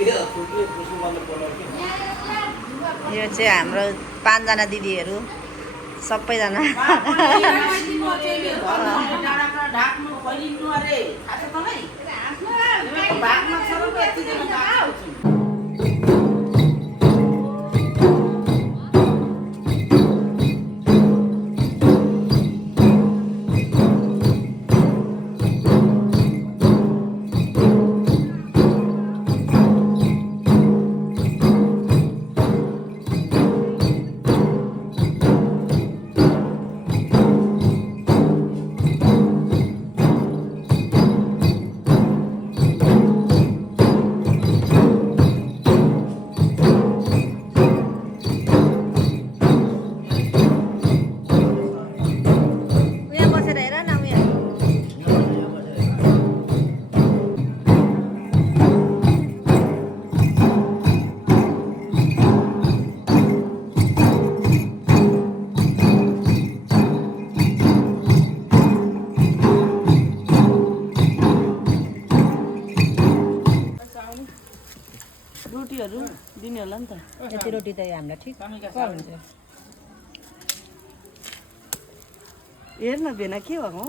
यो चाहिँ हाम्रो 5 जना दिदीहरू सबैजना रोटीहरू दिने होला नि त यति रोटी त हामीलाई ठिक हुन्छ हेर्न भेना के भएको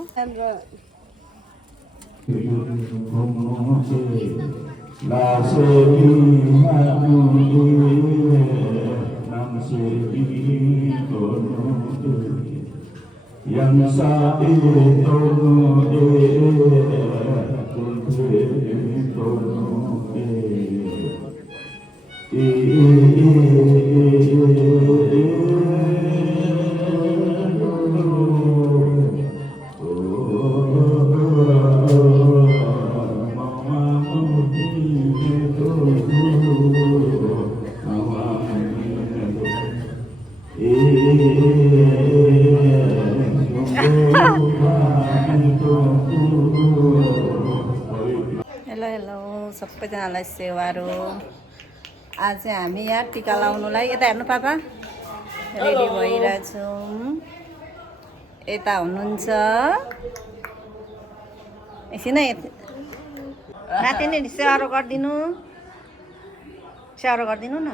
हेलो हेलो सबैजनालाई सेवारो आज चाहिँ हामी यहाँ टिका लाउनुलाई यता हेर्नु पापा रेडी भइरहेछौँ यता हुनुहुन्छ एकछिन नाति नि सेवारो गरिदिनु न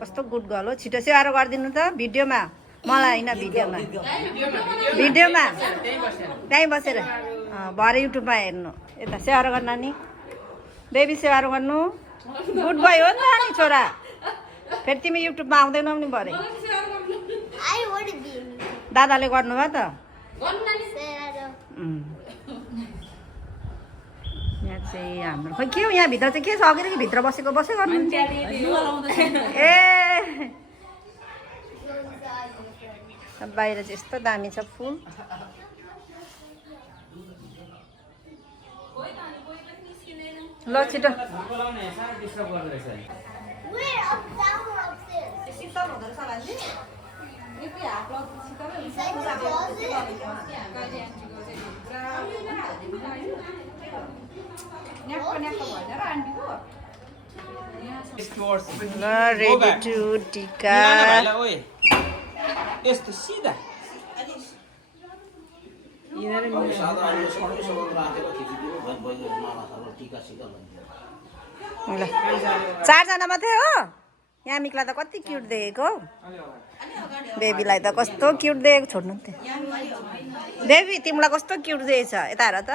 कस्तो गुड गर्ल हो छिटो सेवारो गरिदिनु त भिडियोमा मलाई होइन भिडियोमा त्यहीँ बसेर भरे युट्युबमा हेर्नु यता सेवारो गर्न नि बेबी सेवारो गर्नु गुड बोय हो नि त नि छोरा फेरि तिमी युट्युबमा आउँदैनौ नि भरे दादाले गर्नुभयो त यहाँ चाहिँ हाम्रो खोइ के हो यहाँभित्र चाहिँ के छ अघिदेखि भित्र बसेको गर्नु ए बाहिर चाहिँ यस्तो दामी छ फुल ल छिटो रेडी टु टिका यस्तो सिधा ल 4 जना मात्रै हो यहाँ मिक्ला त कति क्युट देखेको बेबीलाई त कस्तो क्युट देखेको छोड्नु त बेबी तिमीलाई कस्तो क्युट देखेछ यता हेर त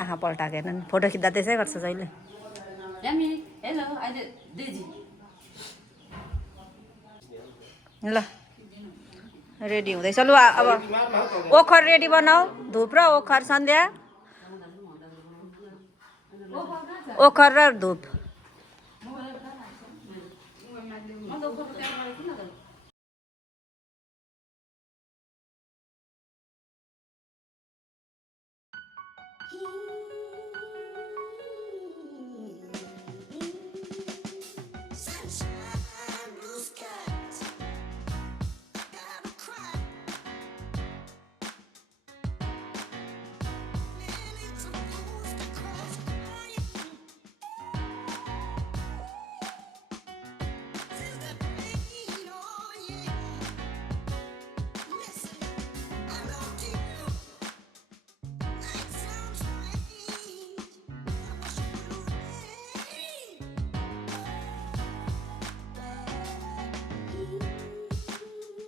आँखा पल्टाएको हेर्न नि फोटो खिच्दा त्यसै गर्छ जहिले ल रेडी हुँदैछ लु अब ओखर रेडी बनाऊ धुप र ओखर सन्ध्या ओखर र धुप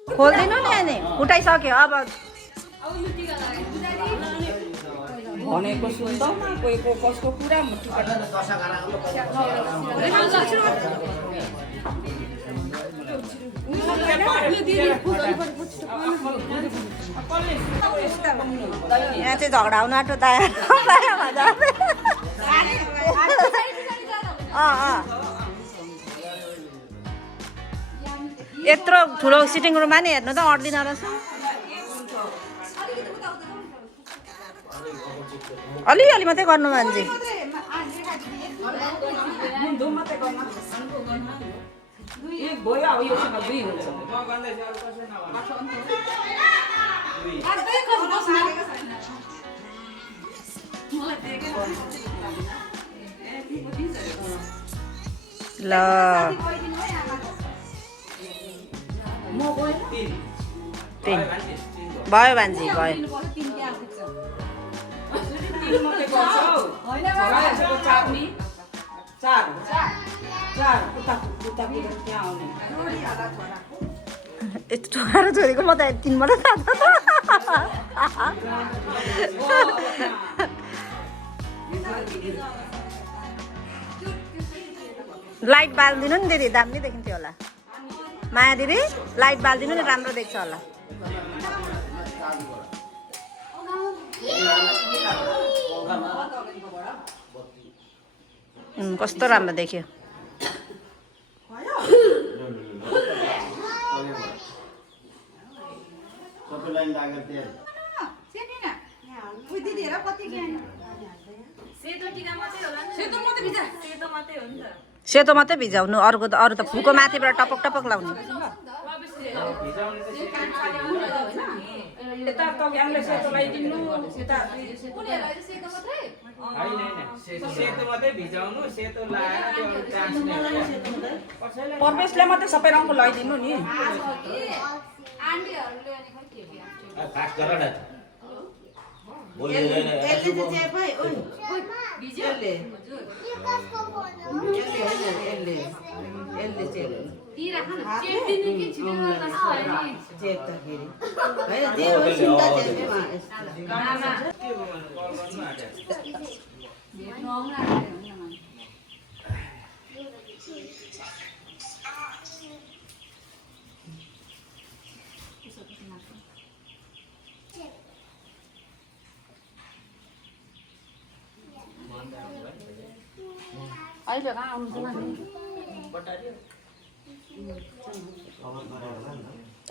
खोलिदिनु नि अनि फुटाइसक्यो अब भनेको सुन्दा न कोहीको कसको कुरा यहाँ चाहिँ झगडा हुनु आँटो दाया यत्रो ठुलो सिटिङ रुममा नि हेर्नु त अड्दिन रहेछ अलिअलि मात्रै गर्नु मान्छे ल तिन भयो भान्जी भयो यस्तो छोरा छोरीको म त तिन मात्रै थाहा छ लाइट बालिदिनु नि दिदी दामी देखिन्थ्यो होला माया दिदी लाइट बालिदिनु नि राम्रो देख्छ होला कस्तो राम्रो देख्यो सेतो मात्रै भिजाउनु अरू त फुको माथिबाट टपक टपक लाउनु परमेशले मात्रै सबै रङको लगाइदिनु नि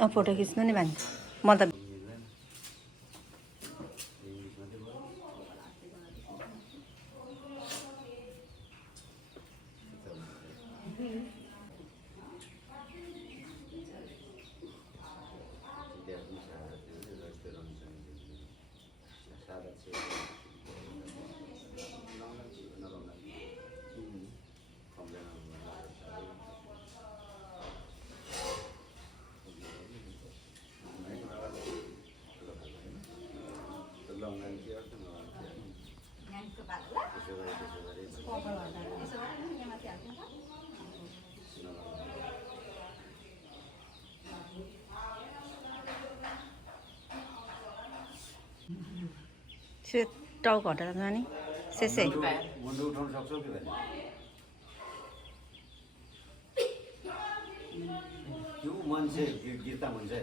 फोटो खिच्नु नि भन्छ म त टाउ घटेर जाने सेसै मान्छे गिर्ता मान्छे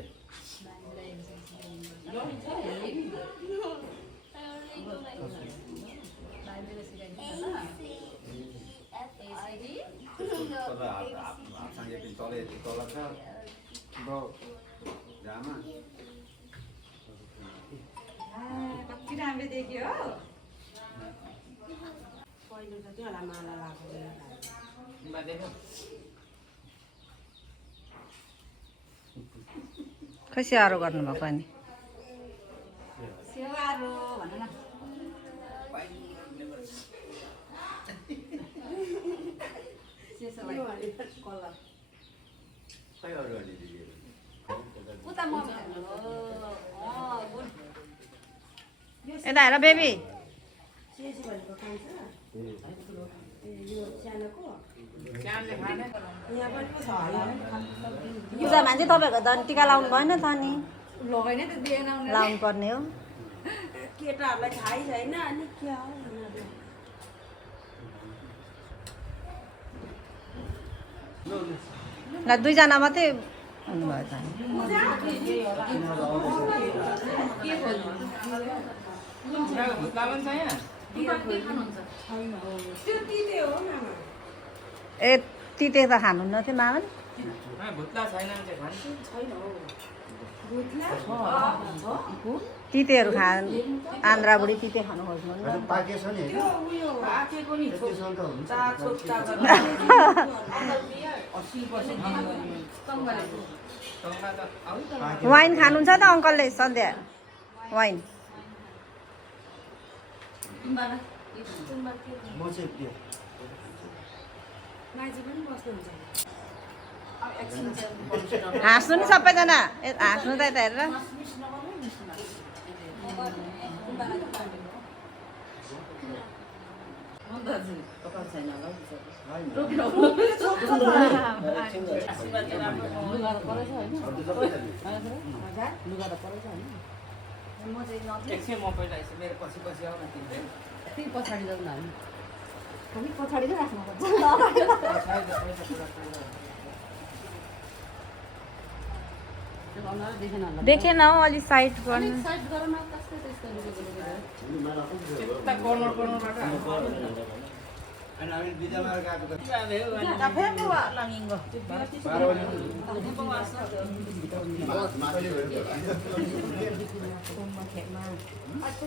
कति राम्रो देखियो खै स्याहारो गर्नुभएको अनि यता हेर बेबी पूजामा चाहिँ तपाईँहरूको त अनि टिका लाउनु भएन त अनि लगेनै त दिएन उनीहरूले। लाउनु पर्ने हो केटाहरूलाई थाहै छैन अनि क्या हो उनीहरूले। ल दुईजना मात्रै हुनुभयो त त्यो तिते हो मामा। ए तिते त खानुहुन्न थियो मामन भुत्ला छैन भने चाहिँ खान्छु छैन हो। भुत्ला तितेहरू आन्द्रा बुढी तिते खानु खोज्नु पाकेछ नि त्यो उयो पाकेको नि त्यसो त हुन्छ चाक छोप्चा गरेर 80% तङ्गा त आउँ त वाइन खानुहुन्छ त अङ्कलले सन्ध्या वाइन म चाहिँ के मान्छे पनि बस्नुहुन्छ। हाँस्नु नि सबैजना हाँस्नु त यता हेरेर एकछिन म पहिला यसो मेरो पछि पछि आउन त्यही पछाडि जाउँ न हामी। हामी पछाडि चाहिँ राख्नुपर्छ त्यो अनुहार देखेन होला। देखेन हौ अलि साइड गर्नु साइड गर न कस्तो त्यस्तो यता कर्नर कर्नरबाट अनि हामी बिदामा गएको त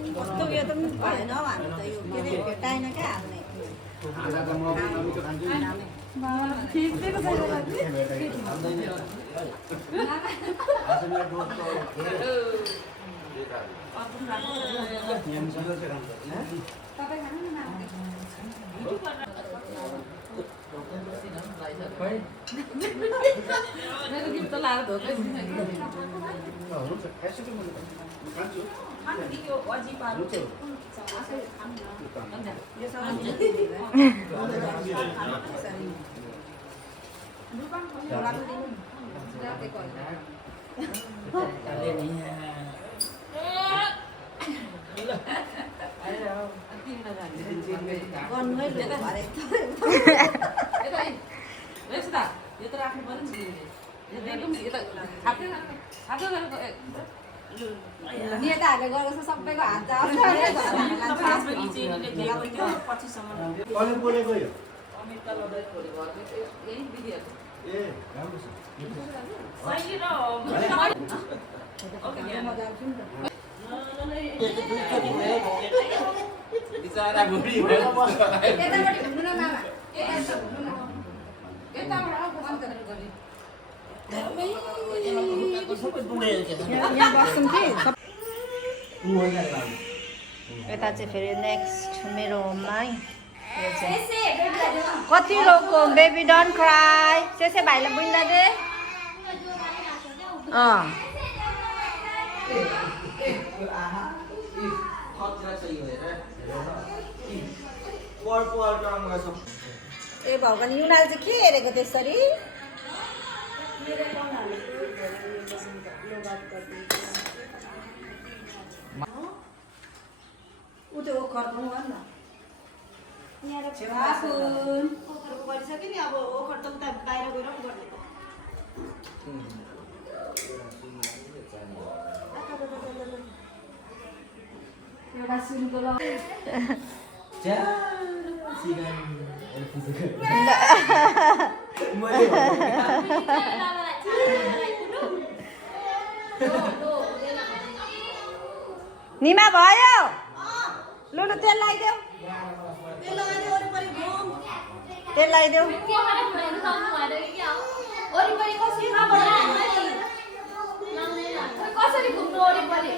कस्तो उयो त पनि भएन हौ हामी त यो के अरे भेटाएन क्या हामीले खाजा त म त खान्छु आज मेरो दोस्त मेरो गिफ्ट त लाएर धोकै हुन्छ खाइसक्यो मैले खान्छु गर्नुमै लो भरे यो त राख्नु पर्यो नि यो देखौँ यो त थाप्दै थाप्दै गरेको नेताहरूले गरेको छ सबैको हात जाओस् कसले बोलेको यो यही दिदीहरू ए राम्रो छ बिचरा बुढी भयो यतापट्टि घुम्नु न मामा यताबाट आऊ अन्त गरी यहाँ बस्छौँ कि यता चाहिँ फेरि नेक्स्ट मेरो होममा है यो चाहिँ कति रोको बेबी डोन्ट क्राई सेसे भाइलाई बुझ्दा दे ए भगवान् युनाले चाहिँ के हेरेको त्यसरी ऊ त्यो ओखर पनि भन् न गरिसक्यो नि अब ओखर त उता बाहिर गएर पनि गर्ने एउटा सुनको निमा भयो लुलु तेल लगाइदेऊ तेल लगाइदेऊ कसरी घुम्नु वरिपरि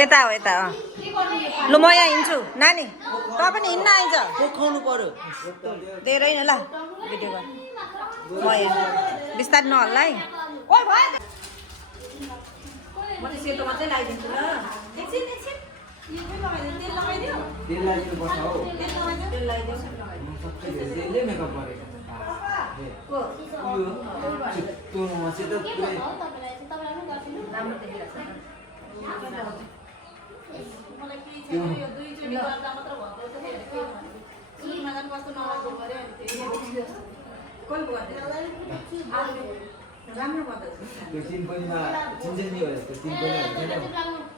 यता हो यता लु म यहाँ हिँड्छु नानी त पनि हिँड्न आइज देखाउनु पर्यो धेरै न ल भिडियो गर म यहाँ बिस्तारै नहल्ला है ओइ भयो म चाहिँ सेतो मात्रै लगाइदिन्छु ल एकछिन एकछिन यो पनि लगाइदिनु तेल लगाइदियो तेल लगाइदिनुपर्छ हौ तेल लगाइदियो तेल लगाइदियो सबै तेलले मेकअप गरेको को यो चित्तो मसित पुरै राम्रो देखिरहेको छ मलाई केही छैन यो दुईचोटि गर्दा मात्र भएको थियो सुरुमा जानु कस्तो नराम्रो गरे अनि कोही गर्दैन राम्रो गर्दैछ त्यो चिन पनिमा चिन चाहिँ नि हो त्यो चिन पनि हुन्छ नि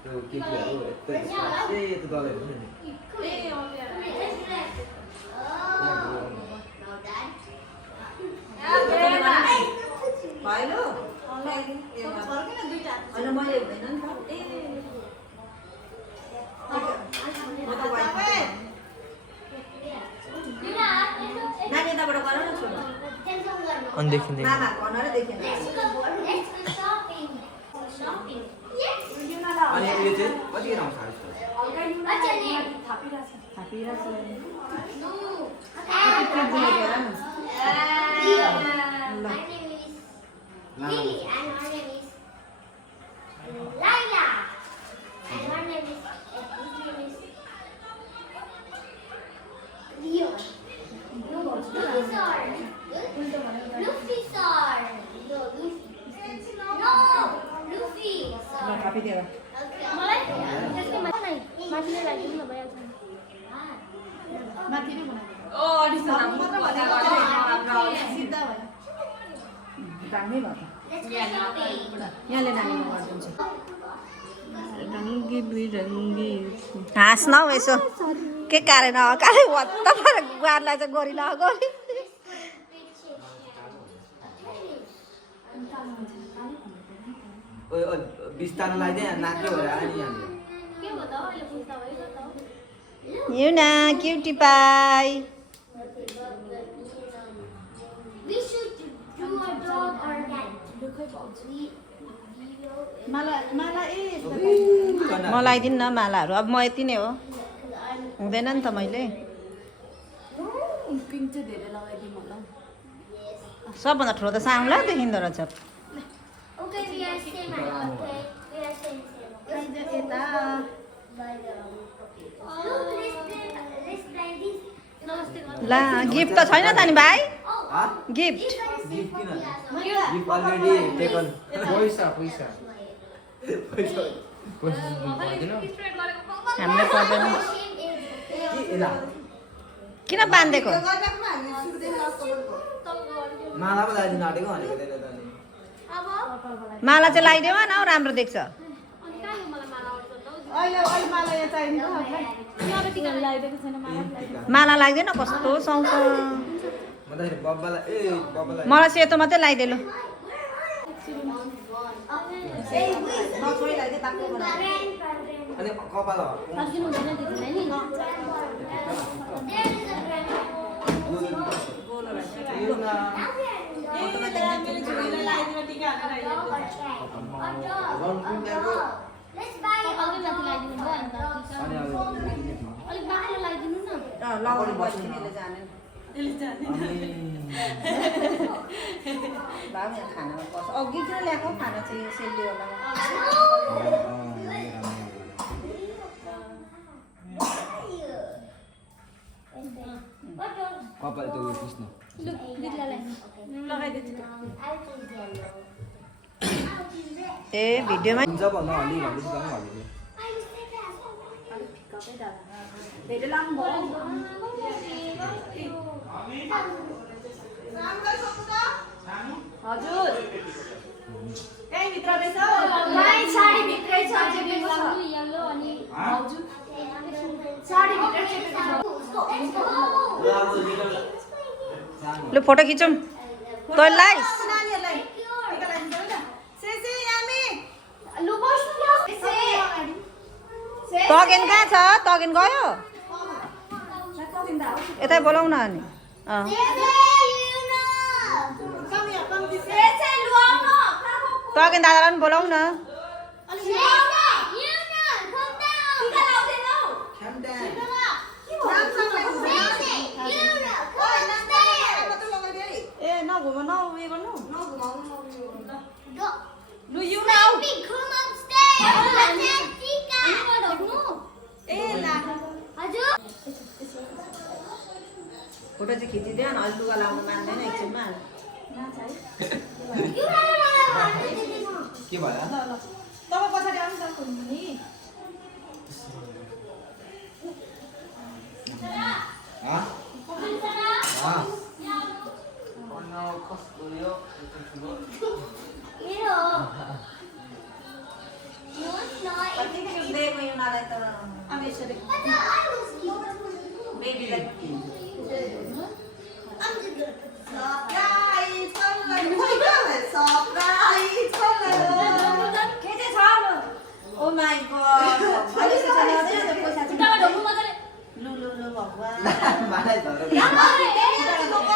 त्यो केटीहरू यस्तो सेतो दलहरू हुन्छ नि होइन मैले हुँदैन नि त नानी यताबाट गर न छोरा अनदेखिँदै मामा भन र देखेन अनि यो चाहिँ कति आउँछ थापिरहेको Lily and her name is Laila and her name is Leo. Luffy sir. Luffy sir. No, Luffy sir. थापिदिएर मलाई त्यसले माथिले लाग्यो न भइहाल्छ माथि नै ओ अडिसन मात्र भनेको सिधा भयो दामी भयो Let's go shopping. यहाँले नानीमा गरिदिन्छु रङ्गी बिरङ्गी हाँस न हौ यसो के कारण अगाडि भत्त परेर गुहारलाई चाहिँ गरी नगरी बिस्तारो लगाइदिए नाक्यो भएर आयो नि हामी के भयो त अहिले पुस्ता भयो त यो न cutie pie We should do a dog or a cat. मलाई दिन्न मालाहरू अब म यति नै हो हुँदैन नि त मैले पिङ्क चाहिँ धेरै लगाइदिउँ होला सबभन्दा ठुलो त साङ्ला देखिँदो रहेछ Okay, we are same. Okay, we are same. Look, let's play this. ला गिफ्ट त छैन त नि भाइ हा गिफ्ट गिफ्ट किन गिफ्ट अलरेडी टेकन पैसा पैसा हामीले पर्दैन के ला किन बाँधेको माला पो लगाइदिनु आँटेको भनेको त्यसले त अनि माला चाहिँ लगाइदेऊ न हौ राम्रो देख्छ माला लाग्दैन कस्तो सुहाउँछ म त बब्बालाई बब्बालाई मलाई सेतो मात्रै लगाइदिए लु अनि कपाल हो यो न Let's buy a dog. अनि अब अलिक बाक्लो लगाइदिनु न लगाउनु पर्छ तिमीले जाने भाउ यहाँ खानामा पर्छ अघि किन ल्याएको खाना चाहिँ सेलरीवालामा What dog? कपाल त उयो पुस्नु Look, लगाइदिन्छु ए भिडियोमा हुन्छ भन्न अलि भन्दैछु त भन्दैछु हजुर कहीँ भित्र रहेछ भाइ साडी भित्रै छ येलो अनि साडी भित्रै लु फोटो खिचौँ तँ लाइस तगेन कहाँ छ तगेन गयो यतै बोलाउ न अनि तगेन दादालाई पनि बोलाउ न ए नघुम न उयो गर्नु Lulu, you now. Come upstairs. खिचिदियो न अहिले लुगा लाउनु मान्दैन एकछिनमा के भयो तपाईँ पछाडि आउनु त खोल्नु नि कस्तो यो मेरो कतिखेर दिएको उनीहरूलाई त अब यसरी बेबीलाई ओ माई गॉड लु भगवान मलाई धर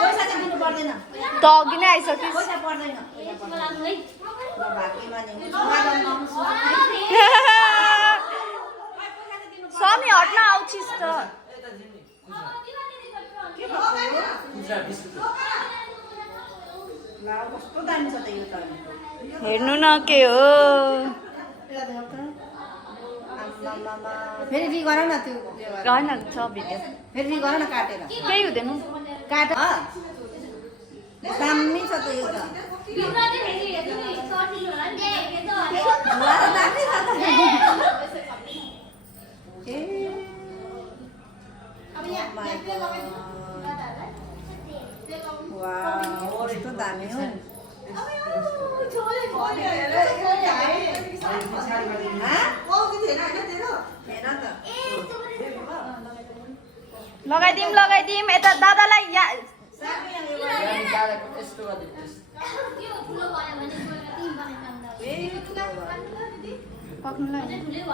पैसा चाहिँ दिनु पर्दैन त अघि नै आइसकिस् पैसा पर्दैन स्वामी हट्न आउँछिस् त कस्तो दामी छ त यो त हेर्नु न के हो फेरि रि गर न त्यो होइन छ भिडियो फेरि रि गर न काटेर केही हुँदैन काट दामी छ त यो त कस्तो दामी हो लगाइदिउँ यता दादालाई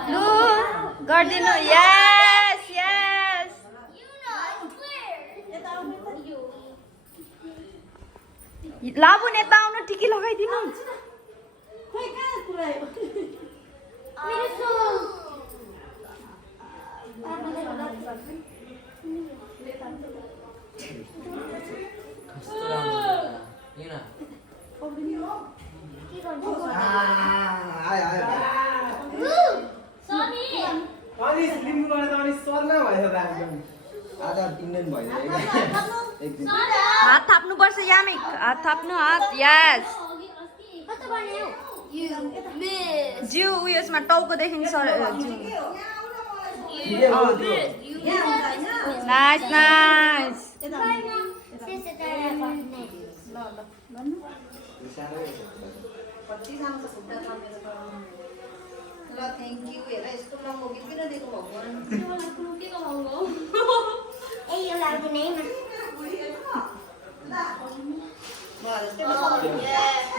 लु गरिदिनु यस यस लाबुन यता आउनु टिकी लगाइदिनु हात थाप्नु पर्छ यामिक हात थाप्नु हात यस जिउ उयसमा टाउकोदेखि सर नाइस नाइस ल थ्याङ्क यू हेर यस्तो महँगो गीत किन दिएको भगवान्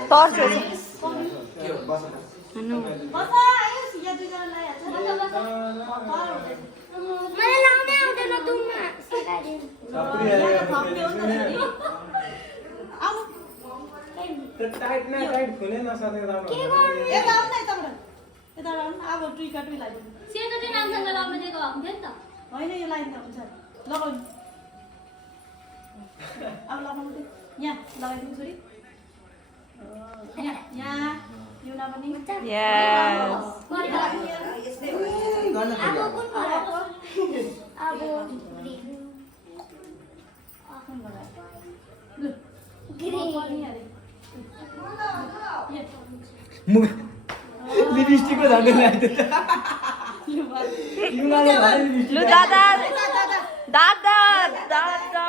टर्च मलाई लाउनै आउँदैन दुमा टाइट न टाइट खुले नसक्ने के गर्नु यता आउनु न यता आउनु अब टुई काटुई लगाइदिनु सेतो चाहिँ नामसँग लगाउन दिएको भएको थियो नि त होइन यो लाइन त हुन्छ लगाउनु अब लगाउनु दे यहाँ लगाइदिनु छोरी यहाँ युना पनि यस लिपस्टिकको झन्डै लाग्यो लु दादा दादा दादा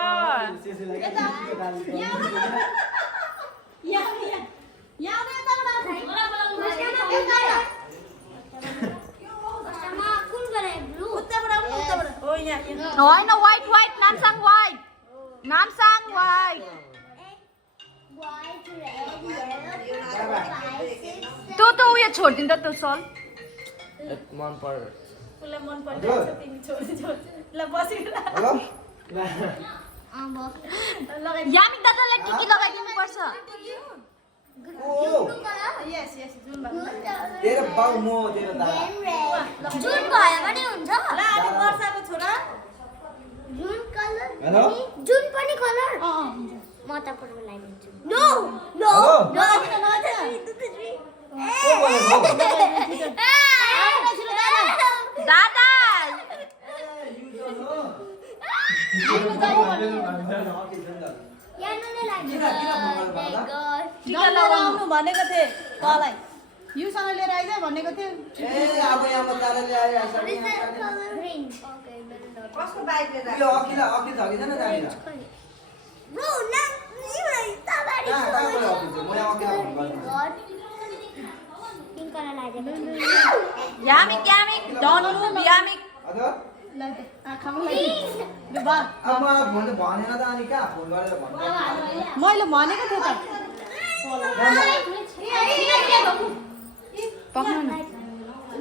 होइन वाइट वाइट नामसाङ वाइट नामसाङ वाइट त्यो त उयो छोडिदिनु त त्यो सल मन पर उसलाई मन परिरहेछ तिमी छोडी ल बसिरह यामिक दादालाई टिकी लगाइदिनु पर्छ यस यस जुन तेरो बाउ म तेरो दादा जुन भयो भने हुन्छ ला अनि वर्षाको छोरा जुन कलर हेलो जुन पनि कलर म त पुरो लगाइदिन्छु नो नो नो दादा यानुले लाग्यो टिका लगाउनु भनेको थिएँ तँलाई युसँग लिएर आइज भनेको थिएँ ए अब यहाँ दादाले आयो ग्रीन कसको बाइक लिएर यो अकिल अकिल झगि छैन जानिला ब्रो ना निमै तबारी कहाँ गयो अकिल म यहाँ अकिल फोन गर्छु पिंक कलर लागेको यामिक यामिक डोन्ट मुभ यामिक हजुर आँखामा लाग्यो लु बा अब मलाई फोन भनेन त अनि कहाँ फोन गरेर भन्नु मैले भनेको थिएँ त पक्नु न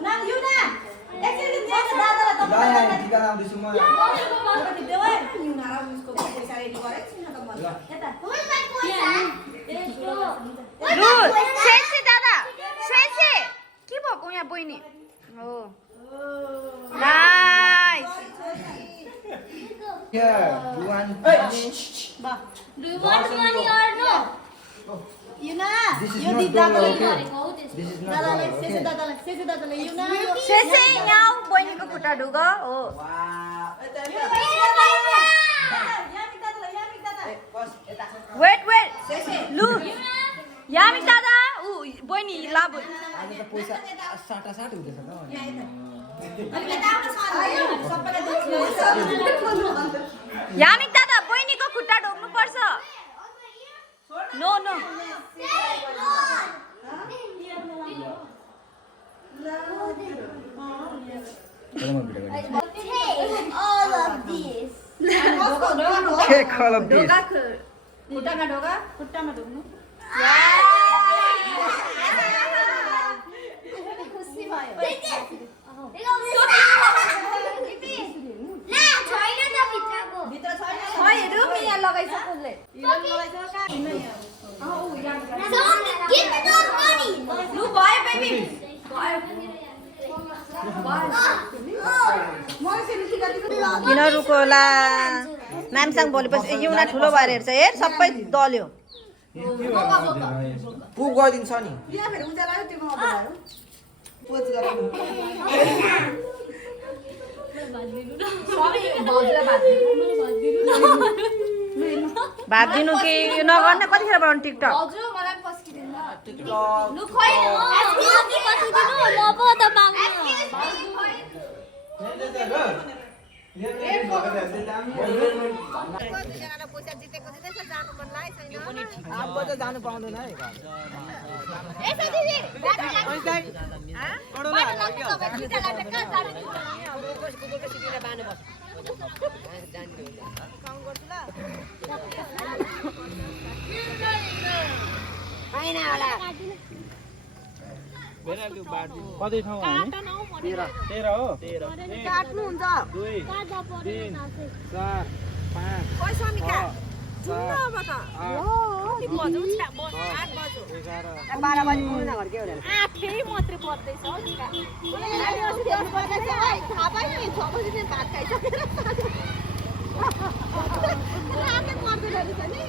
नाम यु न एकछिन दिन्छ दादालाई त ला यहाँ टिका लाउँदैछु म देऊ है लु सेन्सी दादा सेन्सी के भएको यहाँ बहिनी हो नाइस Here, you want बा Do you want money or no? You न This is यो not दिदाको dollar, लागि okay? This is not दादाले dollar, सेसे okay? दादाले यु न सेसे यहाँ बहिनीको खुट्टा ढुग हो वेट वेट लु यामिक दादा ऊ बहिनी लाबु आज त पैसा साटासाट हुँदैछ त यामिक दादा बहिनीको खुट्टा ढोक्नु पर्छ no no Take all of these. Take all of this. खुट्टामा ढोका खुट्टामा ढोक्नु खुसी भयो Take this. ना छैन त भित्रको भित्र छैन हेरौ यहाँ लगाइसक्यो उसले Someone give me those money. लु भयो बेबी किन रुकोला नामसाङ भोलिपछि युना ठुलो भएर हेर्छ हेर सबै दल्यो पु गरिदिन्छ नि बिहा फेरि उज्यालो आयो त्यो भयो पोच गरेर भात दिनु कि यो नगर्ने कतिखेर बनाउनु टिकटक लु खोइ अस्ति कति दिनु म पो त माग्नु अब त जानु पाउँदैन है यसो दिदी बाटो लाग्छ तपाईँ छिटो लाग्छ कहाँ जानु कति ठाउँ हामी 13 हो 13 काट्नु हुन्छ 2 3 4 5 पैसा मिका 6 अब त 8 बजौ 8 बजौ 11 12 बजे पुग्न घर के हो 8 मात्रै पर्दैछ हौ निका थाहा पाएन 6 बजी भात खाइसकेर रातै पर्दैन रहेछ नि